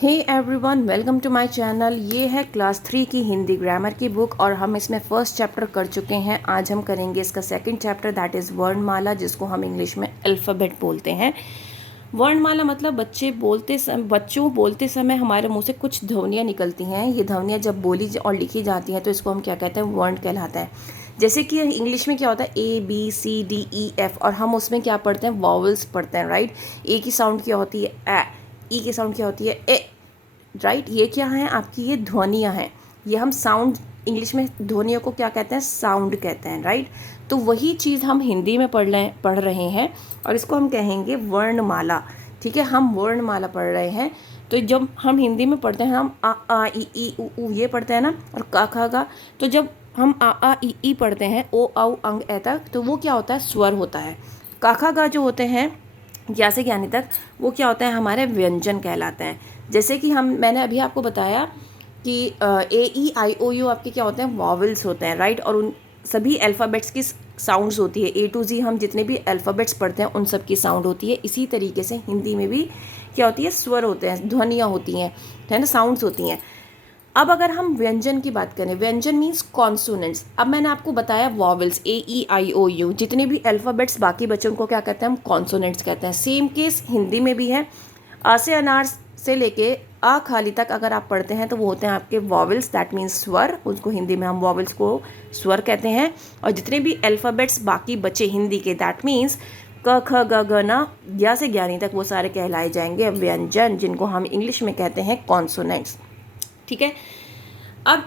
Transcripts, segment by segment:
Hey everyone, welcome to my channel. ये है class 3 की हिंदी ग्रामर की बुक और हम इसमें फर्स्ट चैप्टर कर चुके हैं। आज हम करेंगे इसका सेकंड चैप्टर, दैट इज़ वर्णमाला, जिसको हम इंग्लिश में अल्फ़ाबेट बोलते हैं। वर्णमाला मतलब बच्चों बोलते समय हमारे मुंह से कुछ ध्वनियाँ निकलती हैं। ये ध्वनियाँ जब बोली और लिखी जाती हैं तो इसको हम क्या कहते हैं, वर्ण कहलाता है। जैसे कि इंग्लिश में क्या होता है, A B C D E F, और हम उसमें क्या पढ़ते हैं, वॉवल्स पढ़ते हैं, राइट। ए की साउंड क्या होती है, ए। ई की साउंड क्या होती है, ए, राइट। ये क्या है आपकी, ये ध्वनियाँ हैं। ये हम साउंड, इंग्लिश में ध्वनियों को क्या कहते हैं, साउंड कहते हैं, राइट। तो वही चीज़ हम हिंदी में पढ़ रहे हैं और इसको हम कहेंगे वर्णमाला। ठीक है, हम वर्णमाला पढ़ रहे हैं। तो जब हम हिंदी में पढ़ते हैं, हम आ ई उ ये पढ़ते हैं ना, और का खा गा। तो जब हम आ ई पढ़ते हैं, ओ औ अंग ए तक, तो वो क्या होता है, स्वर होता है। का खा गा जो होते हैं, या से ज्ञानी तक, वो क्या होता है, हमारे व्यंजन कहलाते हैं। जैसे कि मैंने अभी आपको बताया कि ए ई आई ओ यू आपके क्या होते हैं, वॉवल्स होते हैं, राइट। और उन सभी अल्फ़ाबेट्स की साउंड्स होती है। ए टू जी हम जितने भी अल्फ़ाबेट्स पढ़ते हैं उन सब की साउंड होती है। इसी तरीके से हिंदी में भी क्या होती है, स्वर होते हैं, ध्वनियाँ होती हैं, है ना, साउंड्स होती हैं। अब अगर हम व्यंजन की बात करें, व्यंजन मीन्स कॉन्सोनेंट्स। अब मैंने आपको बताया vowels, A E I O you, जितने भी अल्फ़ाबेट्स बाकी बच्चों को क्या कहते हैं, हम कॉन्सोनेंट्स कहते हैं। सेम केस हिंदी में भी है। आ से अनार से लेके आ खाली तक अगर आप पढ़ते हैं तो वो होते हैं आपके वॉवल्स, दैट मीन्स स्वर। उसको हिंदी में हम वॉवल्स को स्वर कहते हैं। और जितने भी अल्फ़ाबेट्स बाकी बचे हिंदी के, दैट मीन्स क ख ग घ न या से ज्ञानी तक, वो सारे कहलाए जाएंगे व्यंजन, जिनको हम इंग्लिश में कहते हैं कॉन्सोनेंट्स। ठीक है। अब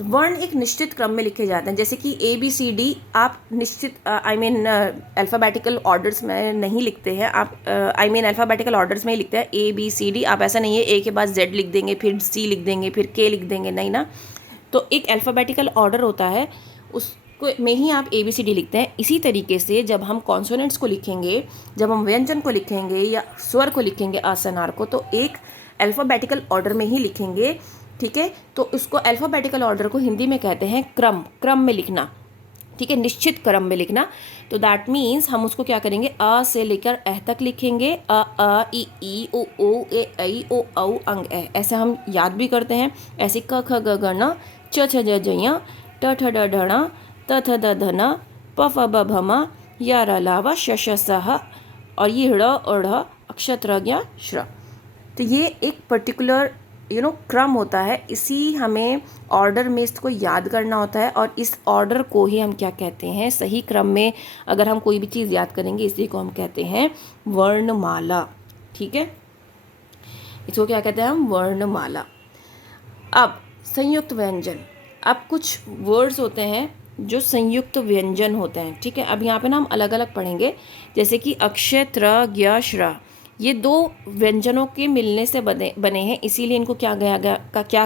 वर्ण एक निश्चित क्रम में लिखे जाते हैं। जैसे कि ए बी सी डी आप निश्चित अल्फ़ाबेटिकल ऑर्डर्स में नहीं लिखते हैं। आप अल्फ़ाबेटिकल ऑर्डर्स में ही लिखते हैं ए बी सी डी। आप ऐसा नहीं है ए के बाद जेड लिख देंगे, फिर सी लिख देंगे, फिर के लिख देंगे, नहीं ना। तो एक अल्फ़ाबेटिकल ऑर्डर होता है, उसको में ही आप ए बी सी डी लिखते हैं। इसी तरीके से जब हम कॉन्सोनेंट्स को लिखेंगे, जब हम व्यंजन को लिखेंगे या स्वर को लिखेंगे, आसनार को, तो एक अल्फ़ाबेटिकल ऑर्डर में ही लिखेंगे। ठीक है। तो उसको अल्फ़ाबेटिकल ऑर्डर को हिंदी में कहते हैं क्रम में लिखना। ठीक है, निश्चित क्रम में लिखना। तो दैट मीन्स हम उसको क्या करेंगे, अ से लेकर एह तक लिखेंगे। अ ई ओ ए ऐ ओ औ अंग ए, ऐसे हम याद भी करते हैं। ऐसे क ख ग घ न, च छ ज झ ञ, ट ठ ड ढ ण, त थ द ध न, प फ ब भ म, या र ला व श श स ह, और ये ड़ ढ़ अक्षत्र ज्ञ श्र। तो ये एक पर्टिकुलर क्रम होता है। इसी हमें ऑर्डर में इसको याद करना होता है, और इस ऑर्डर को ही हम क्या कहते हैं, सही क्रम में अगर हम कोई भी चीज़ याद करेंगे, इसी को हम कहते हैं वर्णमाला। ठीक है, इसको क्या कहते हैं हम, वर्णमाला। अब संयुक्त व्यंजन। अब कुछ वर्ड्स होते हैं जो संयुक्त व्यंजन होते हैं। ठीक है, अब यहाँ पे ना हम अलग अलग पढ़ेंगे। जैसे कि अक्षय, त्र, ज्ञ, श्र, ये दो व्यंजनों के मिलने से बने हैं, इसीलिए इनको क्या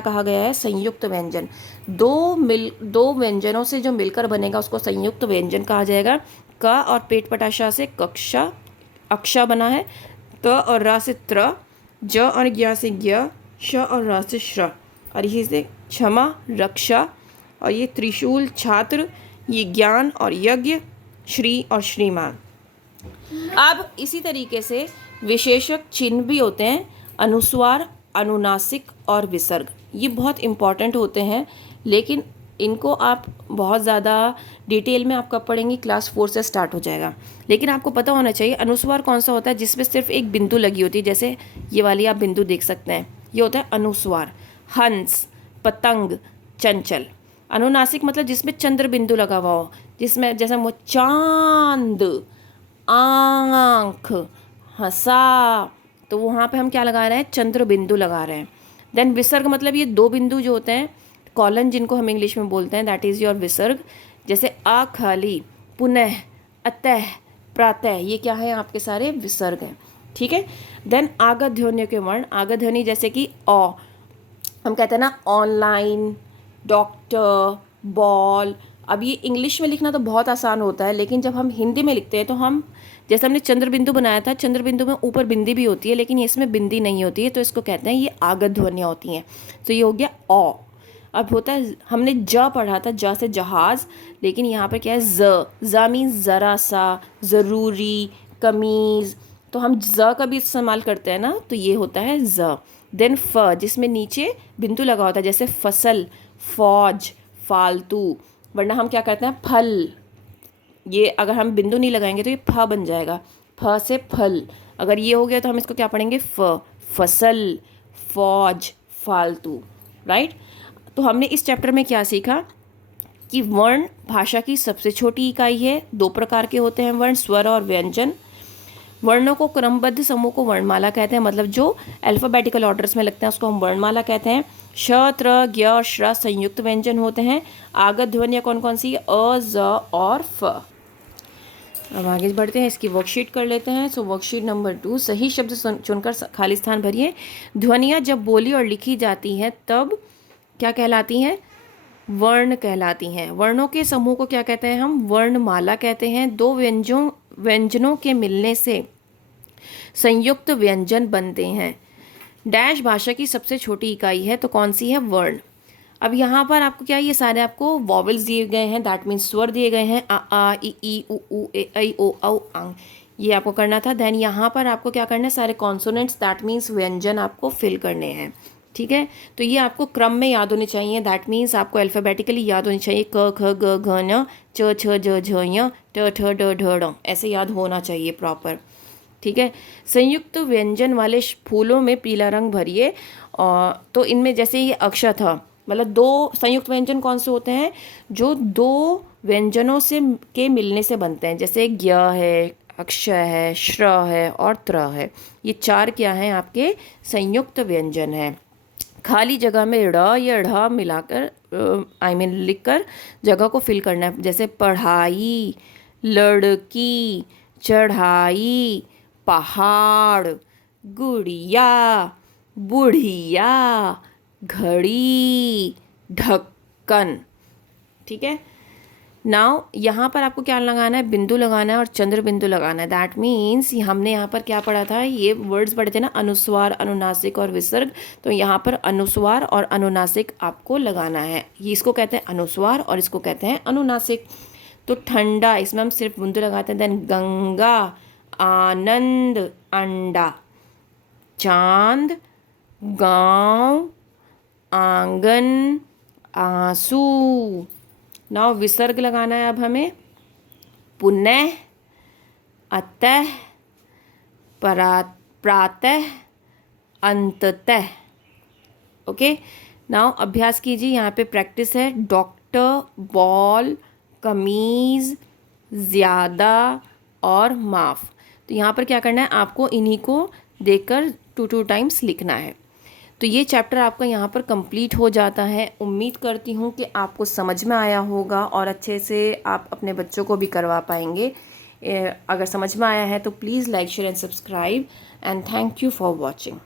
कहा गया है, संयुक्त व्यंजन। दो व्यंजनों से जो मिलकर बनेगा उसको संयुक्त व्यंजन कहा जाएगा। क और पेट पटाशा से कक्षा, अक्षा बना है। त और रा से त्र, ज और ज्ञ से ज्ञ, श और रा से श्र, और यही से क्षमा, रक्षा, और ये त्रिशूल, छात्र, ये ज्ञान और यज्ञ, श्री और श्रीमान। अब इसी तरीके से विशेषक चिन्ह भी होते हैं, अनुस्वार, अनुनासिक और विसर्ग। ये बहुत इम्पॉर्टेंट होते हैं, लेकिन इनको आप बहुत ज़्यादा डिटेल में आप कब पढ़ेंगे, क्लास 4 से स्टार्ट हो जाएगा। लेकिन आपको पता होना चाहिए अनुस्वार कौन सा होता है, जिसमें सिर्फ एक बिंदु लगी होती है। जैसे ये वाली आप बिंदु देख सकते हैं, ये होता है अनुस्वार। हंस, पतंग, चंचल। अनुनासिक मतलब जिसमें चंद्र बिंदु लगा हुआ हो, जिसमें जैसे वो चांद, आँख, हंसा, तो वहाँ पे हम क्या लगा रहे हैं, चंद्र बिंदु लगा रहे हैं। देन विसर्ग मतलब ये दो बिंदु जो होते हैं, कॉलन जिनको हम इंग्लिश में बोलते हैं, दैट इज़ योर विसर्ग। जैसे आ खाली, पुनः, अतः, प्रातः, ये क्या है, आपके सारे विसर्ग हैं। ठीक है। देन आगत ध्वनियों के वर्ण। आगत ध्वनि जैसे कि अ, हम कहते हैं ना ऑनलाइन, डॉक्टर, बॉल। अब ये इंग्लिश में लिखना तो बहुत आसान होता है, लेकिन जब हम हिंदी में लिखते हैं तो हम, जैसे हमने चंद्र बिंदु बनाया था, चंद्र बिंदु में ऊपर बिंदी भी होती है, लेकिन इसमें बिंदी नहीं होती है, तो इसको कहते हैं ये आगत ध्वनियाँ होती हैं। तो ये हो गया अ। अब होता है, हमने ज पढ़ा था, ज से जहाज, लेकिन यहाँ पर क्या है, ज मीन्स ज़रा सा, ज़रूरी, कमीज़। तो हम ज का भी इस्तेमाल करते हैं ना, तो ये होता है ज। देन फ जिसमें नीचे बिंदु लगा होता है, जैसे फसल, फौज, फालतू, वरना हम क्या करते हैं फल, ये अगर हम बिंदु नहीं लगाएंगे तो ये फ बन जाएगा, फ से फल। अगर ये हो गया तो हम इसको क्या पढ़ेंगे फसल, फौज, फालतू, राइट। तो हमने इस चैप्टर में क्या सीखा कि वर्ण भाषा की सबसे छोटी इकाई है। दो प्रकार के होते हैं वर्ण, स्वर और व्यंजन। वर्णों को क्रमबद्ध समूह को वर्णमाला कहते हैं, मतलब जो अल्फ़ाबेटिकल ऑर्डर्स में लगते हैं उसको हम वर्णमाला कहते हैं। श, त्र, ज्ञ और श्र संयुक्त व्यंजन होते हैं। आगत ध्वनियाँ कौन कौन सी? अ, ज और फ। अब आगे बढ़ते हैं, इसकी वर्कशीट कर लेते हैं। सो वर्कशीट नंबर 2, सही शब्द चुनकर खाली स्थान भरिए। ध्वनियाँ जब बोली और लिखी जाती हैं तब क्या कहलाती हैं? वर्ण कहलाती हैं। वर्णों के समूह को क्या कहते हैं हम? वर्णमाला कहते हैं। दो व्यंजनों के मिलने से संयुक्त व्यंजन बनते हैं। डैश भाषा की सबसे छोटी इकाई है, तो कौन सी है? वर्ण। अब यहाँ पर आपको क्या, ये सारे आपको वॉवल्स दिए गए हैं, दैट मीन्स स्वर दिए गए हैं, आ ई उ ए ऐ ओ औ आंग, ये आपको करना था। देन यहाँ पर आपको क्या करना है? सारे कॉन्सोनेंट्स, दैट मीन्स व्यंजन आपको फिल करने हैं, ठीक है। तो ये आपको क्रम में याद होने चाहिए, दैट मीन्स आपको अल्फ़ाबेटिकली याद होनी चाहिए। क ख ग घ न, च छ ज झ ञ, ट ठ ड ढ ङ, ऐसे याद होना चाहिए प्रॉपर, ठीक है। संयुक्त व्यंजन वाले फूलों में पीला रंग भरिए। तो इनमें जैसे ये अक्षर था, मतलब दो संयुक्त व्यंजन कौन से होते हैं? जो दो व्यंजनों से के मिलने से बनते हैं, जैसे ज्ञ है, अक्ष है, श्र है और त्र है। ये चार क्या हैं? आपके संयुक्त व्यंजन हैं। खाली जगह में ड़ या ढ़ मिलाकर लिखकर जगह को फिल करना है, जैसे पढ़ाई, लड़की, चढ़ाई, पहाड़, गुड़िया, बुढ़िया, घड़ी, ढक्कन, ठीक है। नाउ यहाँ पर आपको क्या लगाना है? बिंदु लगाना है और चंद्र बिंदु लगाना है। दैट मीन्स हमने यहाँ पर क्या पढ़ा था? ये वर्ड्स पढ़े थे ना, अनुस्वार, अनुनासिक और विसर्ग। तो यहाँ पर अनुस्वार और अनुनासिक आपको लगाना है। ये इसको कहते हैं अनुस्वार और इसको कहते हैं अनुनासिक। तो ठंडा, इसमें हम सिर्फ बिंदु लगाते हैं। देन गंगा, आनंद, अंडा, चांद, गांव, आंगन, आंसू। नाउ विसर्ग लगाना है अब हमें। पुनः, अतः, प्रातः, अंततः। ओके, नाउ अभ्यास कीजिए। यहाँ पे प्रैक्टिस है। डॉक्टर, बॉल, कमीज़, ज़्यादा और माफ़। तो यहाँ पर क्या करना है? आपको इन्हीं को देखकर 2 टाइम्स लिखना है। तो ये चैप्टर आपका यहाँ पर कंप्लीट हो जाता है। उम्मीद करती हूँ कि आपको समझ में आया होगा और अच्छे से आप अपने बच्चों को भी करवा पाएंगे। अगर समझ में आया है तो please like, share and subscribe, and thank you for watching.